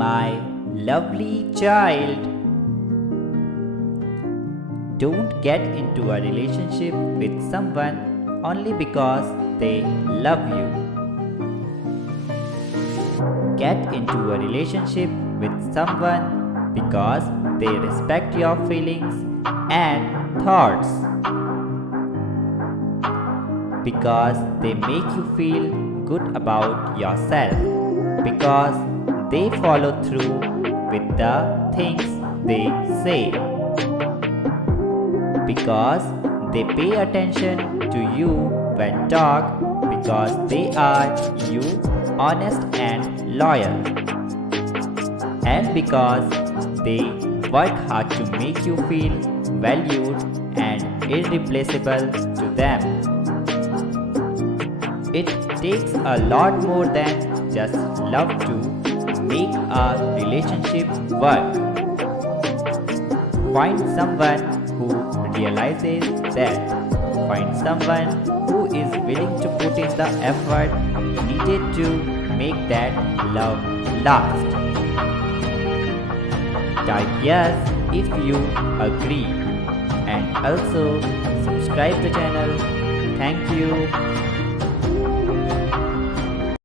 My lovely child, don't get into a relationship with someone only because they love you. Get into a relationship with someone because they respect your feelings and thoughts. Because they make you feel good about yourself. Because they follow through with the things they say. Because they pay attention to you when talk. Because they are you honest and loyal. And because they work hard to make you feel valued and irreplaceable to them. It takes a lot more than just love to make a relationship work. Find someone who realizes that. Find someone who is willing to put in the effort needed to make that love last. Type yes if you agree and also subscribe the channel. Thank you.